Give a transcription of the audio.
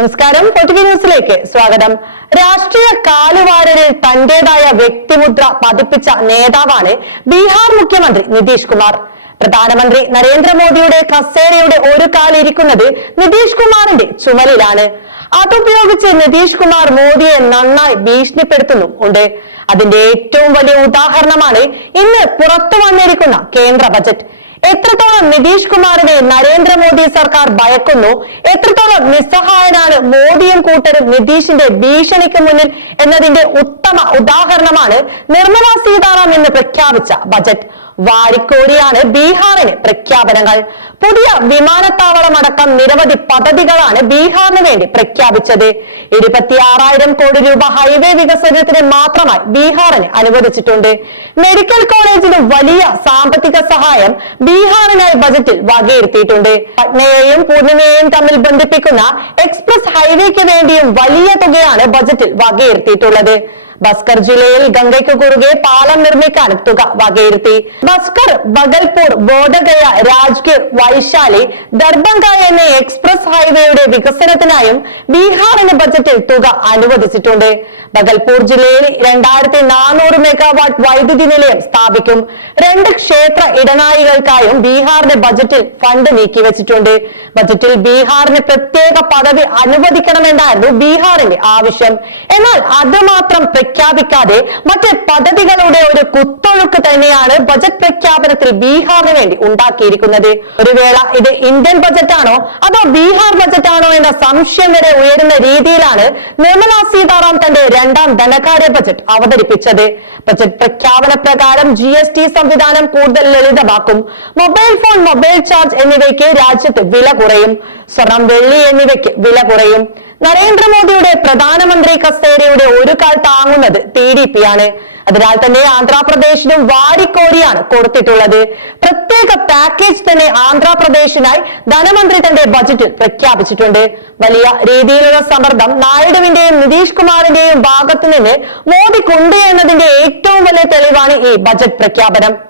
നമസ്കാരം. പൊട്ടികി ന്യൂസിലേക്ക് സ്വാഗതം. രാഷ്ട്രീയ കാലുവാരലിൽ തന്റേതായ വ്യക്തിമുദ്ര പതിപ്പിച്ച നേതാവാണ് ബീഹാർ മുഖ്യമന്ത്രി നിതീഷ് കുമാർ. പ്രധാനമന്ത്രി നരേന്ദ്രമോദിയുടെ കസേരയുടെ ഒരു കാലിരിക്കുന്നത് നിതീഷ് കുമാറിന്റെ ചുമലിലാണ്. അതുപയോഗിച്ച് നിതീഷ് കുമാർ മോദിയെ നന്നായി ഭീഷണിപ്പെടുത്തുന്നും ഉണ്ട്. അതിന്റെ ഏറ്റവും വലിയ ഉദാഹരണമാണ് ഇന്ന് പുറത്തു വന്നിരിക്കുന്ന കേന്ദ്ര ബജറ്റ്. എത്രത്തോളം നിതീഷ് കുമാറിനെ നരേന്ദ്രമോദി സർക്കാർ ഭയക്കുന്നു നിസ്സഹായനാണ് മോദിയും കൂട്ടരും നിതീഷിന്റെ ഭീഷണിക്ക് മുന്നിൽ എന്നതിന്റെ ഉത്തമ ഉദാഹരണമാണ് നിർമ്മല സീതാറാം എന്ന് പ്രഖ്യാപിച്ച ബജറ്റ്. വാരിക്കോരിയാണ് ബീഹാറിന് പ്രഖ്യാപനങ്ങൾ. പുതിയ വിമാനത്താവളം അടക്കം നിരവധി പദ്ധതികളാണ് ബീഹാറിന് വേണ്ടി പ്രഖ്യാപിച്ചത്. ഇരുപത്തിയാറായിരം കോടി രൂപ ഹൈവേ വികസനത്തിന് മാത്രമായി ബീഹാറിന് അനുവദിച്ചിട്ടുണ്ട്. മെഡിക്കൽ കോളേജിന് വലിയ സാമ്പത്തിക സഹായം ബീഹാറിനായി ബജറ്റിൽ വകയിരുത്തിയിട്ടുണ്ട്. പട്നയെയും പൂർണിമയെയും തമ്മിൽ ബന്ധിപ്പിക്കുന്ന എക്സ്പ്രസ് ഹൈവേക്ക് വേണ്ടിയും വലിയ തുകയാണ് ബജറ്റിൽ വകയിരുത്തിയിട്ടുള്ളത്. ബസ്കർ ജില്ലയിൽ ഗംഗയ്ക്ക് കുറുകെ പാലം നിർമ്മിക്കാൻ തുക വകയിരുത്തി. ബസ്കർ ബഗൽപൂർ ബോധഗയ രാജ്ഗീർ വൈശാലി ദർഭംഗ എന്നീ എക്സ്പ്രസ് ഹൈവേയുടെ വികസനത്തിനായും ബീഹാറിന് ബജറ്റിൽ തുക അനുവദിച്ചിട്ടുണ്ട്. ബഗൽപൂർ ജില്ലയിൽ രണ്ടായിരത്തി നാനൂറ് മെഗാവാട്ട് വൈദ്യുതി നിലയം സ്ഥാപിക്കും. രണ്ട് ക്ഷേത്ര ഇടനാഴികൾക്കായും ബീഹാറിന്റെ ബജറ്റിൽ ഫണ്ട് നീക്കിവെച്ചിട്ടുണ്ട്. ബജറ്റിൽ ബീഹാറിന് പ്രത്യേക പദവി അനുവദിക്കണമെന്നായിരുന്നു ബീഹാറിന്റെ ആവശ്യം. എന്നാൽ അത് മാത്രം പ്രഖ്യാപിക്കാതെ മറ്റ് പദ്ധതികളുടെ ഒരു കുത്തൊഴുക്ക് തന്നെയാണ് ബജറ്റ് പ്രഖ്യാപനത്തിൽ ബീഹാറിന് വേണ്ടി ഉണ്ടാക്കിയിരിക്കുന്നത്. ഒരു വേള ഇത് ഇന്ത്യൻ ബജറ്റ് ആണോ അതോ ബീഹാർ ബജറ്റ് ആണോ എന്ന സംശയം വരെ ഉയരുന്ന രീതിയിലാണ് നിർമ്മല സീതാറാം തന്റെ രണ്ടാം ധനകാര്യ ബജറ്റ് അവതരിപ്പിച്ചത്. ബജറ്റ് പ്രഖ്യാപന പ്രകാരം ജി എസ് ടി സംവിധാനം കൂടുതൽ ലളിതമാക്കും. മൊബൈൽ ഫോൺ മൊബൈൽ ചാർജ് എന്നിവയ്ക്ക് രാജ്യത്ത് വില കുറയും. സ്വർണം വെള്ളി എന്നിവയ്ക്ക് വില കുറയും. നരേന്ദ്രമോദിയുടെ പ്രധാനമന്ത്രി കസേരയുടെ ഒരു കാൽ താങ്ങുന്നത് ടി ഡി പി ആണ്. അതിനാൽ തന്നെ ആന്ധ്രാപ്രദേശിനും വാരിക്കോരിയാണ് കൊടുത്തിട്ടുള്ളത്. പ്രത്യേക പാക്കേജ് തന്നെ ആന്ധ്രാപ്രദേശിനായി ധനമന്ത്രി തന്റെ ബജറ്റിൽ പ്രഖ്യാപിച്ചിട്ടുണ്ട്. വലിയ രീതിയിലുള്ള സമ്മർദ്ദം നായിഡുവിന്റെയും നിതീഷ് കുമാറിന്റെയും ഭാഗത്തു നിന്ന് മോദിക്കുണ്ട് എന്നതിന്റെ ഏറ്റവും വലിയ തെളിവാണ് ഈ ബജറ്റ് പ്രഖ്യാപനം.